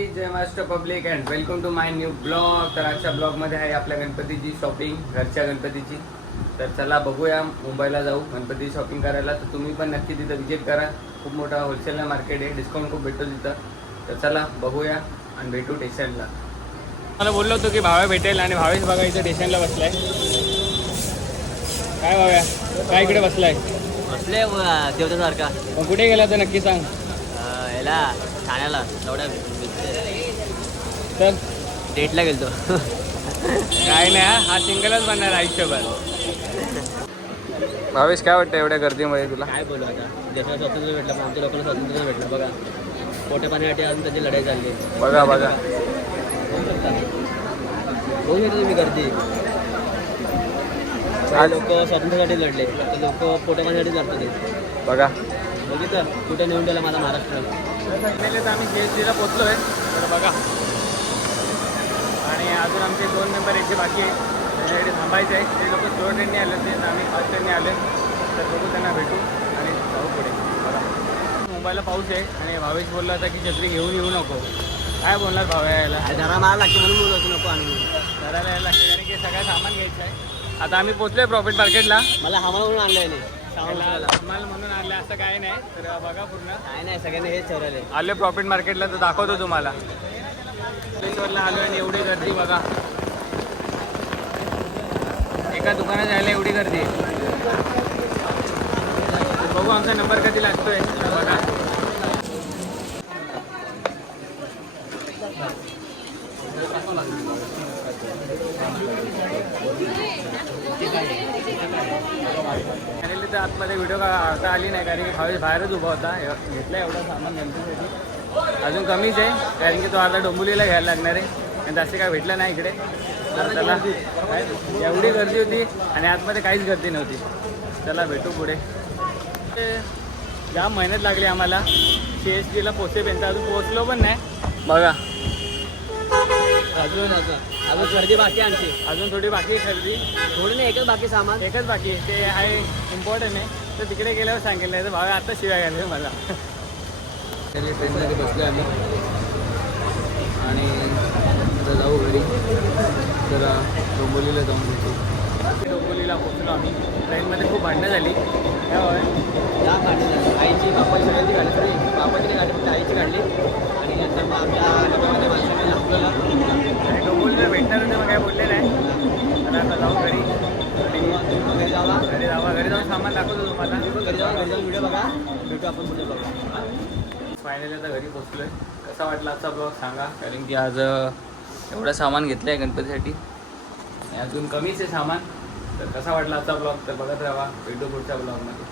गाई जय Maharashtra public and welcome to my new blog तर आजच्या ब्लॉगमध्ये आहे आपल्या गणपतीची शॉपिंग घरच्या गणपतीची. तर चला बघूया मुंबईला जाऊ गणपती शॉपिंग करायला. तर तुम्ही पण नक्की तिथं विजिट करा. खूप मोठा होलसेल मार्केट आहे. डिस्काउंट खूप भेटतो तिथं. तर चला बघूया आणि भेटू स्टेशनला मला बोललो होतो की भाव्या भेटेल आणि भावेश बघा इथं स्टेशनला बसलाय. काय भाव्या काय इकडे बसलाय? बसले देवतासारखा. मग कुठे गेला तर नक्की सांग. याला ठाण्याला तर डेटला गेलतो. काय नाही हा, हा सिंगलच बनणार आयुष्यभर. भावेश काय वाटतं एवढ्या गर्दीमध्ये तुला? काय बोलू आता? देशाला स्वातंत्र्य भेटलं पण आमच्या लोकांना स्वातंत्र्य भेटलं. बघा पोटे पाण्यासाठी अजून त्याची लढाई चालली आहे. बघा बघा. बघू शकता. तुम्ही गर्दी. लोक स्वातंत्र्यासाठी लढले ते लोक पोटे पाण्यासाठी लढतात. बघा. बघितलं कुठे नेऊन दिला माझा महाराष्ट्र? आम्ही जी पोचलो आहे तर बघा. अजून आमचे दोन मेंबर यायचे बाकी आहे त्याच्यासाठी थांबायचे आहे. ते लोक स्लो ट्रेनने आले होते आणि आम्ही फास्ट ट्रेनने आले. तर बघू त्यांना भेटू आणि जाऊ पुढे. मुंबईला पाऊस आहे आणि भावेश बोलला होता की छत्री घेऊन येऊ नको. काय बोलणार भाव्या यायला? जरा मला लागते म्हणून बोललो होतो नको आणून करायला यायला लागते कारण की सगळं सामान घ्यायचं आहे. आता आम्ही पोचलोय प्रॉफिट मार्केटला मला हमाला म्हणून आणलंय नाही. सामान म्हणून आणलं असं काय नाही. तर बघा पूर्ण. काय नाही सगळ्यांनी हेच ठरवलंय. आले प्रॉफिट मार्केटला तर दाखवतो तुम्हाला. प्लेसवरला आलो आणि एवढी गर्दी बघा. एका दुकानात जायला एवढी गर्दी आहे. बघू आमचा नंबर कधी लागतोय. बघा. तर आतमध्ये व्हिडिओ काढता आली नाही कारण की भावेश बाहेरच उभा होता. घेतला एवढा सामान नेमकीसाठी अजून कमीच आहे कारण की तो आता डोंबुलीला घ्यायला लागणार आहे. आणि जास्त काय भेटलं नाही इकडे. तर चला काय? एवढी गर्दी होती आणि आतमध्ये काहीच गर्दी नव्हती. चला भेटू पुढे. जाम मेहनत लागली आम्हाला. सी एस टीला पोचेपर्यंत अजून पोहोचलो पण नाही. बघा. अजून अजून. अजून गर्दी बाकी आणखी अजून थोडी बाकी खरेदी थोडी नाही एकच बाकी सामान. एकच बाकी ते आहे इम्पॉर्टंट आहे. तर तिकडे गेल्यावर नाही तर भावा आता शिवाय घालवे मला. ट्रेनमध्ये बसले आम्ही. आणि आता जाऊ घरी. तर डोंबोलीला जाऊन घेतो डोंबोलीला पोचलो आम्ही. ट्रेनमध्ये खूप भांडणं झाली. त्यामुळे या गाडी झाली. आईची बापाची सगळ्यांची गाडी सॉरी बापाची नाही गाडी फक्त आईची काढली. आणि नंतर मग आमच्या डब्यामध्ये माणसाने आपल्याला आणि डोंबोलीला भेटणार नाही मग काय बोललेलं आहे तर आता जाऊ घरी. घरी जावा. घरी जावा. घरी जाऊन सामान दाखवतो तुम्हाला. घरी जाऊन घरी जाऊन व्हिडिओ बघा. भेटू आपण पुढे बघा. फायनली आता घरी पोचलोय. कसा वाटला आजचा ब्लॉग सांगा. कारण की आज एवढं सामान घेतलं आहे गणपतीसाठी अजून कमीच आहे सामान. तर कसा वाटला आजचा ब्लॉग तर बघत राहा. भेटू पुढच्या ब्लॉगमध्ये